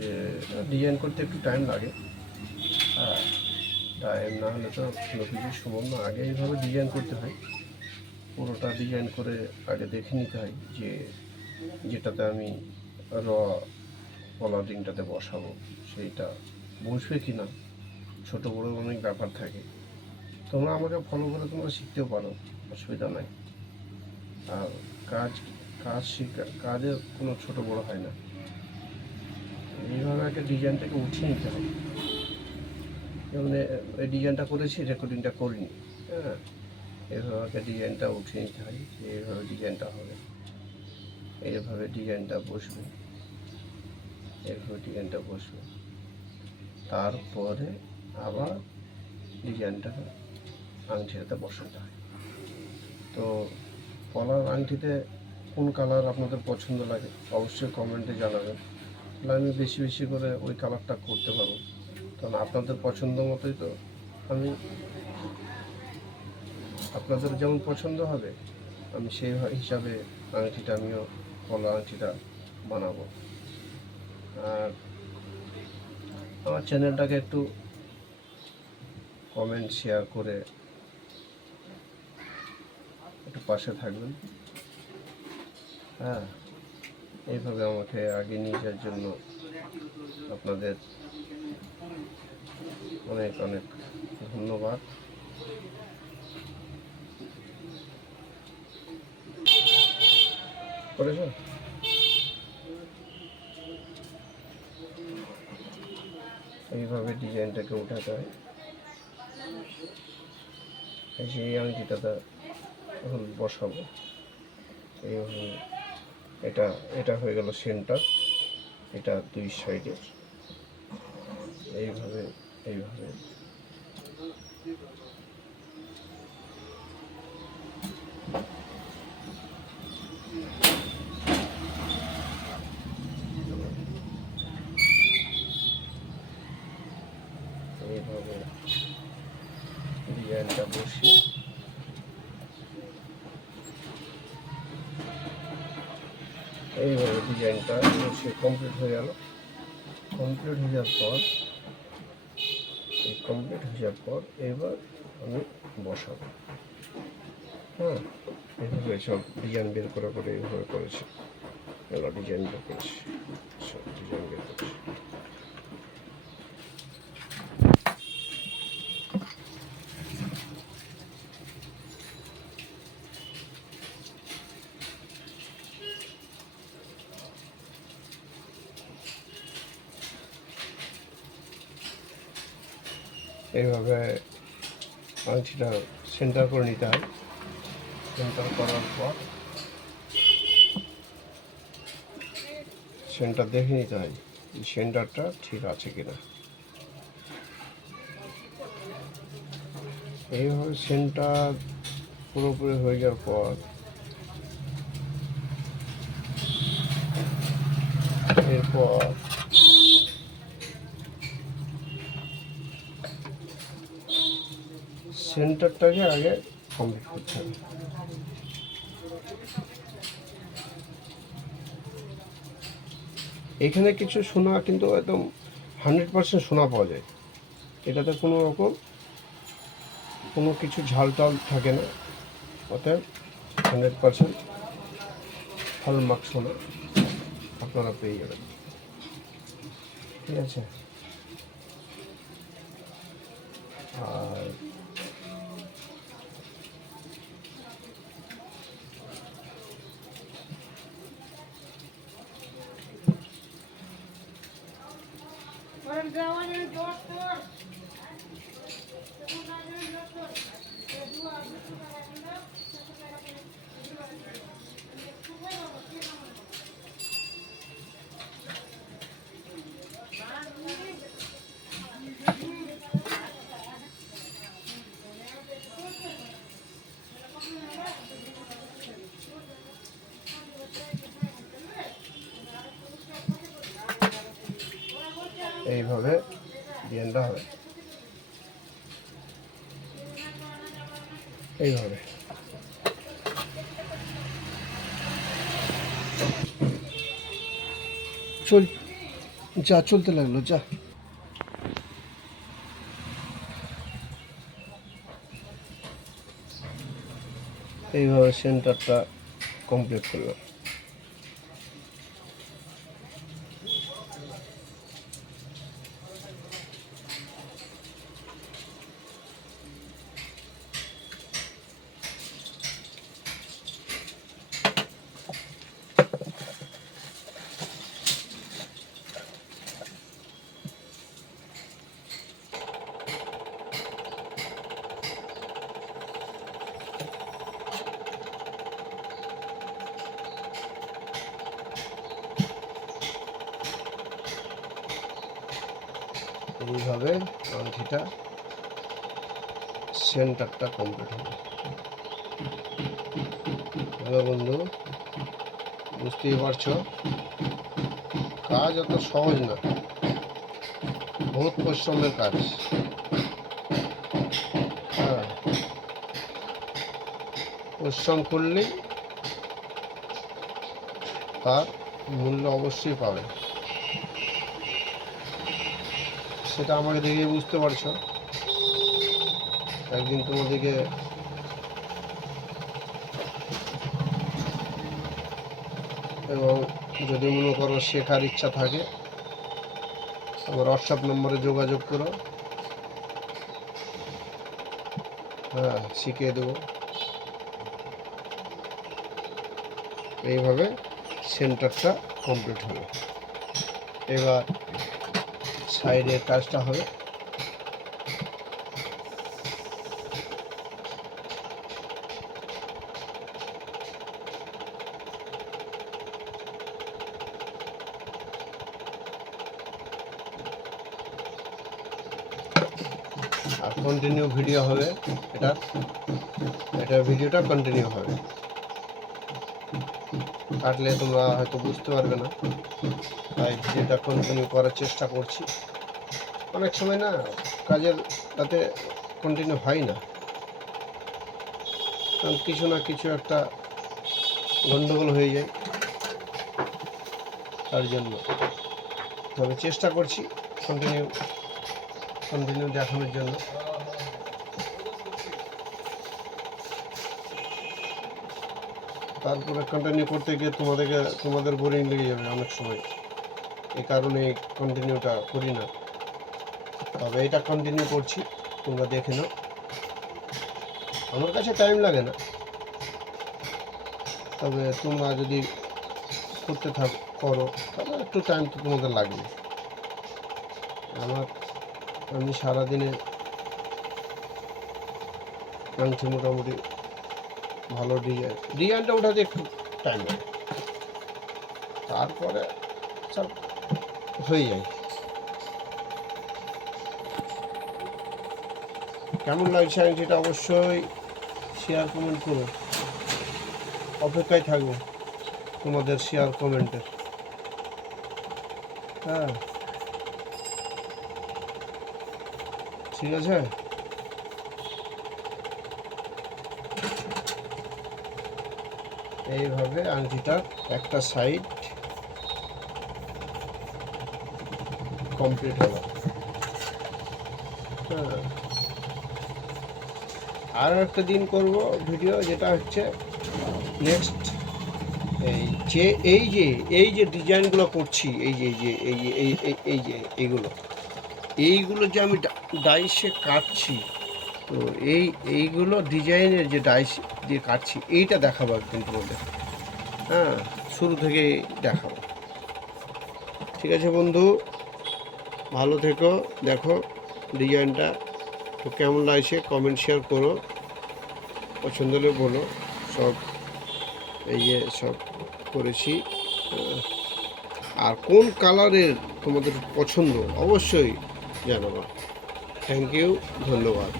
যে ডিজাইন করতে একটু টাইম লাগে। হ্যাঁ, টাইম না হলে তো কোনো কিছু সম্ভব না। আগে এইভাবে ডিজাইন করতে হয়, পুরোটা ডিজাইন করে আগে দেখে নিতে হয় যে যেটাতে আমি পলার রিংটাতে বসাবো সেইটা বসবে কি না। ছোটো বড়ো অনেক ব্যাপার থাকে। তোমরা আমাকে ফলো করে তোমরা শিখতেও পারো, অসুবিধা নাই। আর কাজ কাজ কাজের কোনো ছোট বড় হয় না। এইভাবে একটা ডিজাইনটাকে উঠিয়ে নিতে হবে। যেমন এই ডিজাইনটা করেছি, রেকর্ডিংটা করিনি। হ্যাঁ, এইভাবে একটা ডিজাইনটা উঠিয়ে নিতে হয় যে এইভাবে ডিজাইনটা হবে, এইভাবে ডিজাইনটা বসবে, এইভাবে ডিজাইনটা বসবে। তারপরে আবার ডিজাইনটা আংটিটাতে বসাতে হয়। তো পলার আংটিতে কোন কালার আপনাদের পছন্দ লাগে অবশ্যই কমেন্টে জানাবেন, তাহলে আমি বেশি বেশি করে ওই কালারটা করতে পারবো। কারণ আপনাদের পছন্দ মতোই তো আমি, আপনাদের যেমন পছন্দ হবে আমি সেই হিসাবে আংটিটা আমিও পলা আংটিটা বানাবো। আর আমার চ্যানেলটাকে একটু কমেন্ট শেয়ার করে একটু পাশে থাকবেন। হ্যাঁ, এইভাবে আমাকে আগে নিয়ে যাওয়ার জন্য আপনাদের অনেক অনেক ধন্যবাদ। করেছ এইভাবে ডিজাইনটাকে উঠাতে হয়। সেই আংটিটাতে এখন বসাবো এইভাবে। এটা হয়ে গেল সেন্টার, এটা দুই সাইডের এইভাবে এইভাবে এইভাবে ডিজাইনটা বসিয়ে এইভাবে ডিজাইনটা বসিয়ে কমপ্লিট হয়ে গেল। কমপ্লিট হয়ে যাওয়ার পর এবার আমি বসাবো। হ্যাঁ, এইভাবে সব ডিজাইন বের করে এইভাবে করেছি, এগুলো ডিজাইন বের করেছি, সব ডিজাইন বের করেছি। এইভাবে আংটিটা সেন্টার করে নিতে হয়। সেন্টার করার পর সেন্টার দেখে নিতে হয় সেন্টারটা ঠিক আছে কিনা। এইভাবে সেন্টার পুরোপুরি হয়ে যাওয়ার পর এরপর সেন্টারটাকে আগে কমপ্লিট করতে হবে। এখানে কিছু সোনা কিন্তু একদম 100% সোনা পাওয়া যায়, এটাতে কোনো রকম কোনো কিছু ঝাল টাল থাকে না, অতএব 100% হলমার্ক সোনা আপনারা পেয়ে যাবেন। ঠিক আছে, আর এইভাবে ডিজাইনটা হবে, এইভাবে। চল যা চলতে লাগলো যা। এইভাবে সেন্টারটা কমপ্লিট করলো। এইভাবে আংটিটা সেন্টারটা কমপ্লিট হবে। হ্যালো বন্ধু, বুঝতেই পারছো কাজ অত সহজ না, বহুত পরিশ্রমের কাজ। হ্যাঁ, পরিশ্রম করলেই তার মূল্য অবশ্যই পাবে, সেটা আমাকে দেখে বুঝতে পারছো। একদিন তোমাদেরকে এবং যদি মনে করো শেখার ইচ্ছা থাকে আমার হোয়াটসঅ্যাপ নম্বরে যোগাযোগ করো, হ্যাঁ শিখিয়ে দেবো। এইভাবে সেন্টারটা কমপ্লিট হলো। এবার সাইডের কাজটা হবে। আর কন্টিনিউ ভিডিও হবে, এটা ভিডিওটা কন্টিনিউ হবে, কাটলে তোমরা হয়তো বুঝতে পারবে না, তাই ভিডিওটা কন্টিনিউ করার চেষ্টা করছি। অনেক সময় না কাজের তাতে কন্টিনিউ হয় না, কারণ কিছু না কিছু একটা গণ্ডগোল হয়ে যায়, তার জন্য। তবে চেষ্টা করছি কন্টিনিউ দেখানোর জন্য। তারপরে কন্টিনিউ করতে গিয়ে তোমাদের বোরিং লেগে যাবে অনেক সময়, এই কারণে কন্টিনিউটা করি না। তবে এটা কন্টিনিউ করছি, তোমরা দেখে নাও। আমার কাছে টাইম লাগে না, তবে তোমরা যদি করতে করো তাহলে একটু টাইম তো তোমাদের লাগবে। আমি সারাদিনে আংটি মোটামুটি ভালো ডিজাইনটা ওঠাতে একটু টাইম লাগে, তারপরে সব হয়ে যায়। কেমন লাগছে আংটিটা অবশ্যই শেয়ার কমেন্ট করো, অপেক্ষায় থাকবো তোমাদের শেয়ার কমেন্টের। হ্যাঁ ঠিক আছে। এইভাবে আংটিটার একটা সাইড কমপ্লিট হলো। হ্যাঁ, আর একটা দিন করব ভিডিও, যেটা হচ্ছে নেক্সট এই যে ডিজাইনগুলো করছি, এইগুলো যে আমি ডাইসে কাটছি, তো এইগুলো ডিজাইনের যে ডাইস দিয়ে কাটছি, এইটা দেখাবো একদিন তোমাদের। হ্যাঁ, শুরু থেকে দেখাবো। ঠিক আছে বন্ধু, ভালো থেকো। দেখো ডিজাইনটা তো কেমন লাগছে, কমেন্ট শেয়ার করো, পছন্দ হলে বলো। সব এই যে সব করেছি, আর কোন কালারের তোমাদের পছন্দ অবশ্যই জানাবা। থ্যাংক ইউ, ধন্যবাদ।